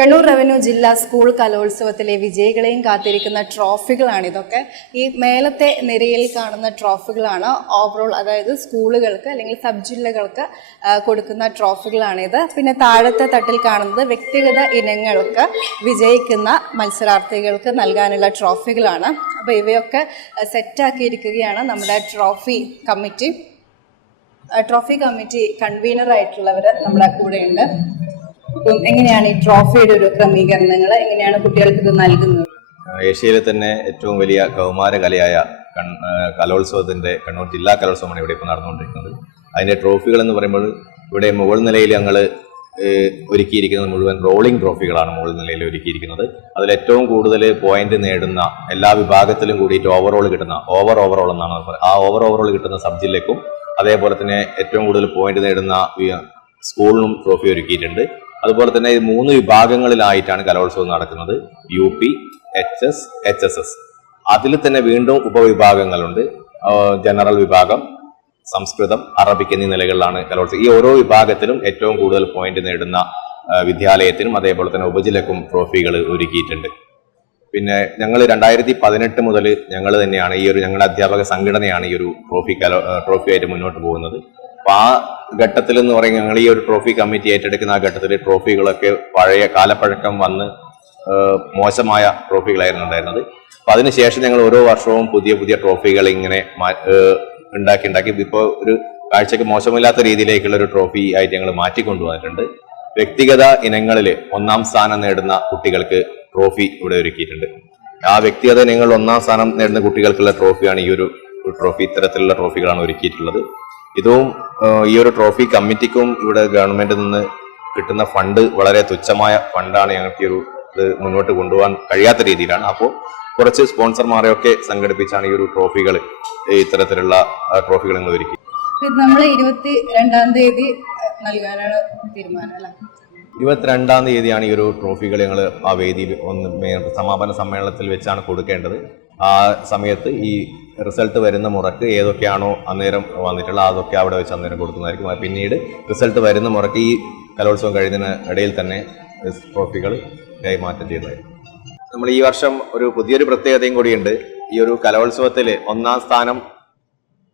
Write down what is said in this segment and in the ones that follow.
Kannur revenue ജില്ലാ school കലോത്സവത്തിലെ വിജയികളെയും കാത്തിരിക്കുന്ന ട്രോഫികളാണ് ഇതൊക്കെ. ഈ മേലത്തെ നിരയിൽ കാണുന്ന ട്രോഫികളാണ് ഓവറോൾ അതായത് സ്കൂളുകൾക്ക് അല്ലെങ്കിൽ സബ് ജില്ലകൾക്ക് കൊടുക്കുന്ന ട്രോഫികളാണിത് പിന്നെ താഴത്തെ തട്ടിൽ കാണുന്നത് വ്യക്തിഗത ഇനങ്ങൾക്ക് വിജയിക്കുന്ന മത്സരാർത്ഥികൾക്ക് നൽകാനുള്ള ട്രോഫികളാണ്. അപ്പോൾ ഇവയൊക്കെ സെറ്റാക്കിയിരിക്കുകയാണ് നമ്മുടെ trophy committee. Trophy committee convener ആയിട്ടുള്ളവർ നമ്മുടെ കൂടെയുണ്ട്. അപ്പം എങ്ങനെയാണ് ഈ ട്രോഫിയുടെ ഒരു ക്രമീകരണങ്ങൾ? എങ്ങനെയാണ് കുട്ടികൾക്ക് ഇത് നൽകുന്നത്? ഏഷ്യയിലെ തന്നെ ഏറ്റവും വലിയ കൗമാര കലയായ കലോത്സവത്തിന്റെ കണ്ണൂർ ജില്ലാ കലോത്സവമാണ് ഇവിടെ ഇപ്പോൾ നടന്നുകൊണ്ടിരിക്കുന്നത്. അതിന്റെ ട്രോഫികൾ എന്ന് പറയുമ്പോൾ ഇവിടെ മുകൾ നിലയിൽ ഞങ്ങൾ ഒരുക്കിയിരിക്കുന്നത് മുഴുവൻ റോളിംഗ് ട്രോഫികളാണ് മുകൾ നിലയിൽ ഒരുക്കിയിരിക്കുന്നത്. അതിൽ ഏറ്റവും കൂടുതൽ പോയിന്റ് നേടുന്ന എല്ലാ വിഭാഗത്തിലും കൂടിയിട്ട് ഓവറോൾ കിട്ടുന്ന ഓവർ ഓവറോൾ എന്നാണ് ആ ഓവർ ഓവറോൾ കിട്ടുന്ന സബ് ജില്ലക്കും അതേപോലെ തന്നെ ഏറ്റവും കൂടുതൽ പോയിന്റ് നേടുന്ന സ്കൂളിനും ട്രോഫി ഒരുക്കിയിട്ടുണ്ട്. അതുപോലെ തന്നെ ഈ മൂന്ന് വിഭാഗങ്ങളിലായിട്ടാണ് കലോത്സവം നടക്കുന്നത്. U P H S H S S അതിൽ തന്നെ വീണ്ടും ഉപവിഭാഗങ്ങളുണ്ട്. ജനറൽ വിഭാഗം സംസ്കൃതം അറബിക് എന്നീ നിലകളിലാണ് കലോത്സവം. ഈ ഓരോ വിഭാഗത്തിലും ഏറ്റവും കൂടുതൽ പോയിന്റ് നേടുന്ന വിദ്യാലയത്തിനും അതേപോലെ തന്നെ ഉപജില്ലക്കും ട്രോഫികൾ ഒരുക്കിയിട്ടുണ്ട്. പിന്നെ ഞങ്ങൾ രണ്ടായിരത്തി പതിനെട്ട് മുതൽ ഞങ്ങൾ തന്നെയാണ് ഈ ഒരു ഞങ്ങളുടെ അധ്യാപക സംഘടനയാണ് ഈ ഒരു ട്രോഫി കലോ ട്രോഫിയായിട്ട് മുന്നോട്ട് പോകുന്നത്. അപ്പൊ ആ ഘട്ടത്തിൽ എന്ന് പറയുന്നത് ഞങ്ങൾ ഈ ഒരു ട്രോഫി കമ്മിറ്റി ഏറ്റെടുക്കുന്ന ആ ഘട്ടത്തിൽ ട്രോഫികളൊക്കെ പഴയ കാലപ്പഴക്കം വന്ന് മോശമായ ട്രോഫികളായിരുന്നു ഉണ്ടായിരുന്നത്. അപ്പൊ അതിനുശേഷം ഞങ്ങൾ ഓരോ വർഷവും പുതിയ പുതിയ ട്രോഫികൾ ഇങ്ങനെ ഉണ്ടാക്കി ഉണ്ടാക്കി. ഇപ്പോൾ ഒരു കാഴ്ചക്ക് മോശമില്ലാത്ത രീതിയിലേക്കുള്ള ഒരു ട്രോഫി ആയിട്ട് ഞങ്ങൾ മാറ്റിക്കൊണ്ടുവന്നിട്ടുണ്ട് വ്യക്തിഗത ഇനങ്ങളിൽ ഒന്നാം സ്ഥാനം നേടുന്ന കുട്ടികൾക്ക് ട്രോഫി ഇവിടെ ഒരുക്കിയിട്ടുണ്ട്. ആ വ്യക്തിഗത ഇനങ്ങളിൽ ഒന്നാം സ്ഥാനം നേടുന്ന കുട്ടികൾക്കുള്ള ട്രോഫിയാണ് ഈ ഒരു ട്രോഫി ഇത്തരത്തിലുള്ള ട്രോഫികളാണ് ഒരുക്കിയിട്ടുള്ളത്. ഇതും ഈ ഒരു ട്രോഫി കമ്മിറ്റിക്കും ഇവിടെ ഗവൺമെന്റിൽ നിന്ന് കിട്ടുന്ന ഫണ്ട് വളരെ തുച്ഛമായ ഫണ്ടാണ് ഞങ്ങൾക്ക് ഈ ഒരു ഇത് മുന്നോട്ട് കൊണ്ടുപോകാൻ കഴിയാത്ത രീതിയിലാണ്. അപ്പോൾ കുറച്ച് സ്പോൺസർമാരെയൊക്കെ സംഘടിപ്പിച്ചാണ് ഈ ഒരു ട്രോഫികൾ ഇത്തരത്തിലുള്ള ട്രോഫികൾ നിങ്ങൾ ഒരുക്കി. നമ്മൾ ഇരുപത്തി രണ്ടാം തീയതി നൽകാനാണ് തീരുമാനം അല്ലേ? ഇരുപത്തിരണ്ടാം തീയതിയാണ് ഈ ഒരു ട്രോഫികൾ ഞങ്ങൾ ആ വേദിയിൽ ഒന്ന് സമാപന സമ്മേളനത്തിൽ വെച്ചാണ് കൊടുക്കേണ്ടത്. ആ സമയത്ത് ഈ റിസൾട്ട് വരുന്ന മുറക്ക് ഏതൊക്കെയാണോ അന്നേരം വന്നിട്ടുള്ള അതൊക്കെ അവിടെ വെച്ച് അന്നേരം കൊടുക്കുന്നതായിരിക്കും. പിന്നീട് റിസൾട്ട് വരുന്ന മുറക്ക് ഈ കലോത്സവം കഴിയുന്നതിന് ഇടയിൽ തന്നെ ട്രോഫികൾ കൈമാറ്റം ചെയ്യുന്നതായിരിക്കും. നമ്മൾ ഈ വർഷം ഒരു പുതിയൊരു പ്രത്യേകതയും കൂടിയുണ്ട്. ഈ ഒരു കലോത്സവത്തിൽ ഒന്നാം സ്ഥാനം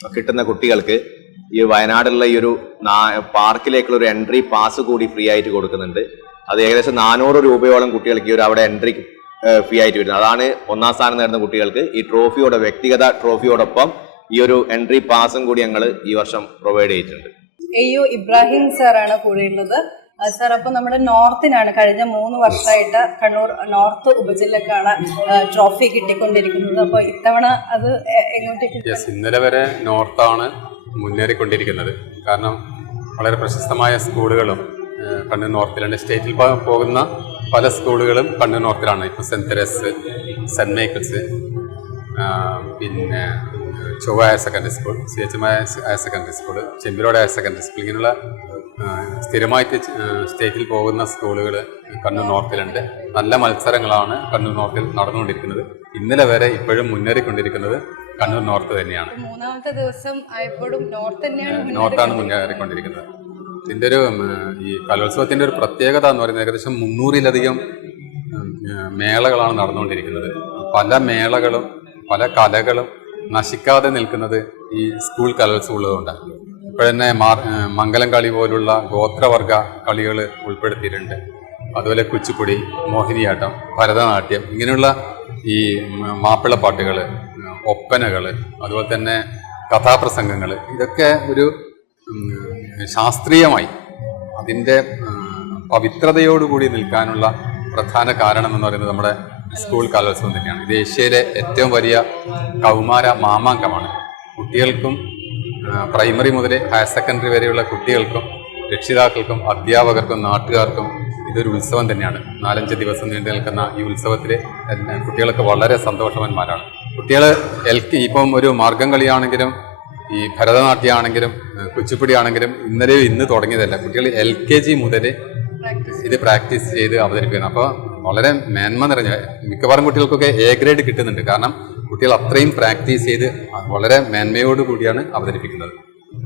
കിട്ടുന്ന കുട്ടികൾക്ക് ഈ വയനാടുള്ള ഈ ഒരു പാർക്കിലേക്കുള്ള ഒരു എൻട്രി പാസ് കൂടി ഫ്രീ ആയിട്ട് കൊടുക്കുന്നുണ്ട്. അത് ഏകദേശം നാനൂറ് രൂപയോളം കുട്ടികൾക്ക് ഈ ഒരു അവിടെ എൻട്രി ഫ്രീ ആയിട്ട് വരുന്നത്. അതാണ് ഒന്നാം സ്ഥാനം നേടുന്ന കുട്ടികൾക്ക് ഈ ട്രോഫിയോടെ വ്യക്തിഗത ട്രോഫിയോടൊപ്പം ഈ ഒരു എൻട്രി പാസും കൂടി ഞങ്ങൾ ഈ വർഷം പ്രൊവൈഡ് ചെയ്തിട്ടുണ്ട്. എയ്യോ ഇബ്രാഹിം സാറാണ് കൂടെയുള്ളത് ഉള്ളത്. സാർ അപ്പോൾ നമ്മുടെ നോർത്തിനാണ് കഴിഞ്ഞ മൂന്ന് വർഷമായിട്ട് കണ്ണൂർ നോർത്ത് ഉപജില്ലക്കാണ് ട്രോഫി കിട്ടിക്കൊണ്ടിരിക്കുന്നത്. അപ്പോൾ ഇത്തവണ അത് എങ്ങോട്ടേക്ക് യെസ് ഇന്നലെ വരെ നോർത്താണ് മുന്നേറിക്കൊണ്ടിരിക്കുന്നത്. കാരണം വളരെ പ്രശസ്തമായ സ്കൂളുകളും കണ്ണൂർ നോർത്തിലുണ്ട് സ്റ്റേറ്റിൽ പോകുന്ന പല സ്കൂളുകളും കണ്ണൂർ നോർത്തിലാണ് ഇപ്പോൾ സെന്റ് തെരേസ് സെന്റ് മൈക്കിൾസ് പിന്നെ Chovva higher secondary school C H M higher secondary school Chembilode higher secondary school ഇങ്ങനെയുള്ള സ്ഥിരമായിട്ട് സ്റ്റേറ്റിൽ പോകുന്ന സ്കൂളുകൾ കണ്ണൂർ നോർത്തിലുണ്ട്. നല്ല മത്സരങ്ങളാണ് കണ്ണൂർ നോർത്തിൽ നടന്നുകൊണ്ടിരിക്കുന്നത്. ഇന്നലെ വരെ ഇപ്പോഴും മുന്നേറിക്കൊണ്ടിരിക്കുന്നത് കണ്ണൂർ നോർത്ത് തന്നെയാണ്. മൂന്നാമത്തെ ദിവസം ആയപ്പോഴും നോർത്ത് തന്നെയാണ് നോർത്താണ് മുന്നേറിക്കൊണ്ടിരിക്കുന്നത്. ഇതിന്റെ ഒരു ഈ കലോത്സവത്തിന്റെ ഒരു പ്രത്യേകത എന്ന് പറയുന്നത് ഏകദേശം മുന്നൂറിലധികം മേളകളാണ് നടന്നുകൊണ്ടിരിക്കുന്നത്. പല മേളകളും പല കലകളും നശിക്കാതെ നിൽക്കുന്നത് ഈ സ്കൂൾ കലോത്സവം ഉള്ളതുകൊണ്ടാണ് ഇപ്പോഴന്നെ മാർ മംഗലം കളി പോലുള്ള ഗോത്രവർഗ കളികൾ ഉൾപ്പെടുത്തിയിട്ടുണ്ട്. അതുപോലെ കുച്ചിപ്പുടി മോഹിനിയാട്ടം ഭരതനാട്യം ഇങ്ങനെയുള്ള ഈ മാപ്പിള മാപ്പിളപ്പാട്ടുകൾ ഒപ്പനകൾ അതുപോലെ തന്നെ കഥാപ്രസംഗങ്ങൾ ഇതൊക്കെ ഒരു ശാസ്ത്രീയമായി അതിന്റെ പവിത്രതയോടുകൂടി നിൽക്കാനുള്ള പ്രധാന കാരണം എന്ന് പറയുന്നത് നമ്മുടെ സ്കൂൾ കലോത്സവം തന്നെയാണ്. ഇത് ഏഷ്യയിലെ ഏറ്റവും വലിയ കൗമാര മാമാങ്കമാണ്. കുട്ടികൾക്കും പ്രൈമറി മുതൽ ഹയർ സെക്കൻഡറി വരെയുള്ള കുട്ടികൾക്കും രക്ഷിതാക്കൾക്കും അധ്യാപകർക്കും നാട്ടുകാർക്കും ഇതൊരു ഉത്സവം തന്നെയാണ്. നാലഞ്ച് ദിവസം നീണ്ടു നിൽക്കുന്ന ഈ ഉത്സവത്തിൽ കുട്ടികളൊക്കെ വളരെ സന്തോഷവാന്മാരാണ്. കുട്ടികൾ എൽ ഇപ്പം ഒരു മാർഗം കളിയാണെങ്കിലും ഈ ഭരതനാട്യമാണെങ്കിലും ആണെങ്കിലും കുച്ചിപ്പുടി ആണെങ്കിലും ഇന്നലെ ഇന്ന് തുടങ്ങിയതല്ല. കുട്ടികൾ എൽ കെ ജി മുതൽ ഇത് പ്രാക്ടീസ് ചെയ്ത് അവതരിപ്പിക്കുന്നു. അപ്പോൾ വളരെ മേന്മ നിറഞ്ഞ മിക്കവാറും കുട്ടികൾക്കൊക്കെ എ ഗ്രേഡ് കിട്ടുന്നുണ്ട്. കാരണം കുട്ടികൾ അത്രയും പ്രാക്ടീസ് ചെയ്ത് വളരെ മേന്മയോട് കൂടിയാണ് അവതരിപ്പിക്കുന്നത്.